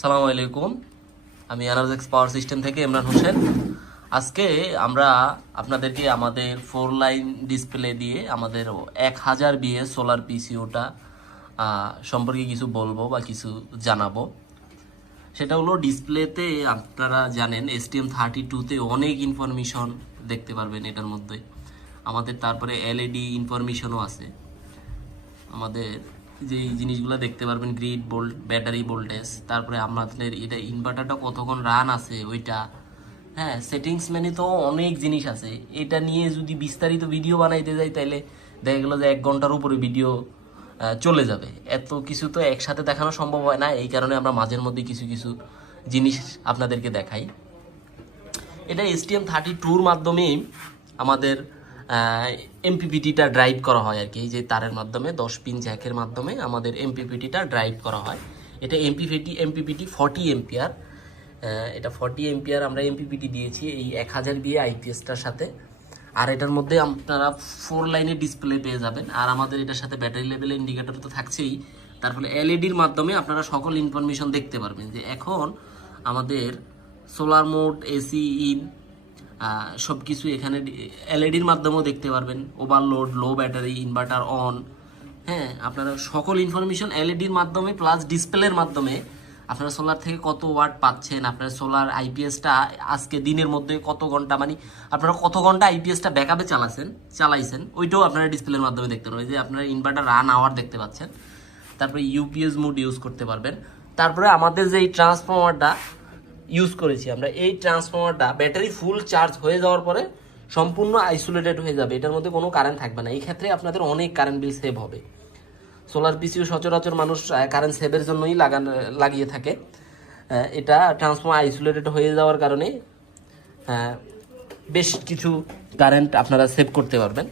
সালামু আলাইকুম। আমি এনার্জেক্স পাওয়ার সিস্টেম থেকে ইমরান হোসেন। আজকে আমরা আপনাদেরকে আমাদের 4 লাইন ডিসপ্লে দিয়ে আমাদের 1000 বিএস সোলার পিসিওটা সম্পর্কে কিছু বলবো বা কিছু জানাবো। সেটা হলো ডিসপ্লেতে আপনারা জানেন STM32-তে অনেক ইনফরমেশন দেখতে পারবেন এটার মধ্যে। আমাদের তারপরে এলইডি ইনফরমেশনও আছে। আমাদের যে জিনিসগুলো দেখতে পারবেন গ্রিড ব্যাটারি ভোল্টেজ, তারপরে আমাদের এটা ইনভার্টারটা কতক্ষণ রান আছে ওইটা, হ্যাঁ সেটিংস মেনে তো অনেক জিনিস আছে। এটা নিয়ে যদি বিস্তারিত ভিডিও বানাইতে যাই তাহলে দেখা গেলো যে 1 ঘন্টার উপরে ভিডিও চলে যাবে। এত কিছু তো একসাথে দেখানো সম্ভব হয় না, এই কারণে আমরা মাঝের মধ্যে কিছু কিছু জিনিস আপনাদেরকে দেখাই। এটা STM32-র মাধ্যমেই আমাদের এমপিপিটিটা ড্রাইভ করা হয় আর কি। এই যে তারের মাধ্যমে 10 পিন জ্যাকের মাধ্যমে আমাদের এমপিপিটিটা ড্রাইভ করা হয়। এটা এমপিপিটি 40 এম্পিয়ার। এটা 40 এম্পিয়ার আমরা এমপিপিটি দিয়েছি এই 1000 বিএ আইপিএসটার সাথে। আর এটার মধ্যে আপনারা 4 লাইনের ডিসপ্লে পেয়ে যাবেন। আর আমাদের এটার সাথে ব্যাটারি লেভেল ইন্ডিকেটর তো থাকছেই। তারপরে এলইডির মাধ্যমে আপনারা সকল ইনফরমেশন দেখতে পারবেন যে এখন আমাদের সোলার মোড, এসি ইন, সব কিছু এখানে এলইডির মাধ্যমেও দেখতে পারবেন। Overload, low battery, inverter on, হ্যাঁ আপনারা সকল ইনফরমেশন এলইডির মাধ্যমে প্লাস ডিসপ্লের মাধ্যমে আপনারা সোলার থেকে কত ওয়াট পাচ্ছেন, আপনার সোলার আইপিএসটা আজকে দিনের মধ্যে কত ঘন্টা, মানে আপনারা কত ঘন্টা আইপিএসটা ব্যাকআপে চালাইছেন ওইটাও আপনারা ডিসপ্লের মাধ্যমে দেখতে পারবেন। যে আপনারা ইনভার্টার রান আওয়ার দেখতে পাচ্ছেন, তারপরে ইউপিএস মোড ইউজ করতে পারবেন। তারপরে আমাদের যে এই ট্রান্সফর্মারটা ইউজ করেছি আমরা, এই ট্রান্সফর্মারটা ব্যাটারি ফুল চার্জ হয়ে যাওয়ার পরে সম্পূর্ণ আইসোলেটেড হয়ে যাবে, এটার মধ্যে কোনো কারেন্ট থাকবে না। এই ক্ষেত্রে আপনাদের অনেক কারেন্ট বিল সেভ হবে। সোলার পিসিও সচরাচর মানুষ কারেন্ট সেভের জন্যই লাগিয়ে থাকে। এটা ট্রান্সফর্মার আইসোলেটেড হয়ে যাওয়ার কারণে বেশ কিছু কারেন্ট আপনারা সেভ করতে পারবেন।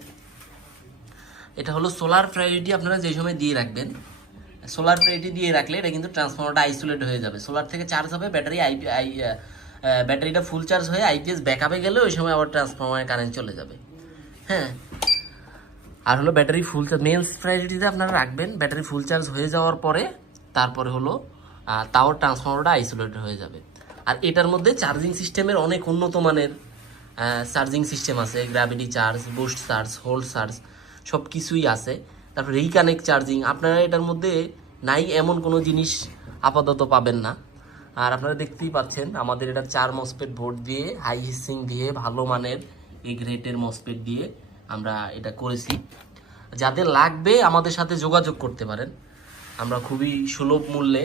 এটা হলো সোলার প্রায়োরিটি আপনারা যে সময় দিয়ে রাখবেন। সোলার প্রায়োরিটি দিয়ে রাখলে এটা কিন্তু ট্রান্সফর্মারটা আইসোলেট হয়ে যাবে। সোলার থেকে চার্জ হবে, ব্যাটারিটা ফুল চার্জ হয়ে আইপিএস ব্যাকআপে গেলে ওই সময় আবার ট্রান্সফর্মারে কারেন্ট চলে যাবে। হ্যাঁ, আর হলো ব্যাটারি ফুল চার্জ মেইন প্রায়োরিটিতে আপনারা রাখবেন। ব্যাটারি ফুল চার্জ হয়ে যাওয়ার পরে তারপরে হলো তাও ট্রান্সফর্মারটা আইসোলেটেড হয়ে যাবে। আর এটার মধ্যে চার্জিং সিস্টেমের অনেক উন্নত মানের চার্জিং সিস্টেম আছে। Gravity charge, boost charge, hold charge সব কিছুই আছে। তারপর রিকানেক্ট চার্জিং, আপনারা এটার মধ্যে নাই এমন কোনো জিনিস আপাতত পাবেন না। আর আপনারা দেখতেই পাচ্ছেন আমাদের এটা 4 মসপেট বোর্ড দিয়ে, হাই হিসিং দিয়ে, ভালো মানের এই গ্রেটের মসপেট দিয়ে আমরা এটা করেছি। যাদের লাগবে আমাদের সাথে যোগাযোগ করতে পারেন। আমরা খুবই সুলভ মূল্যে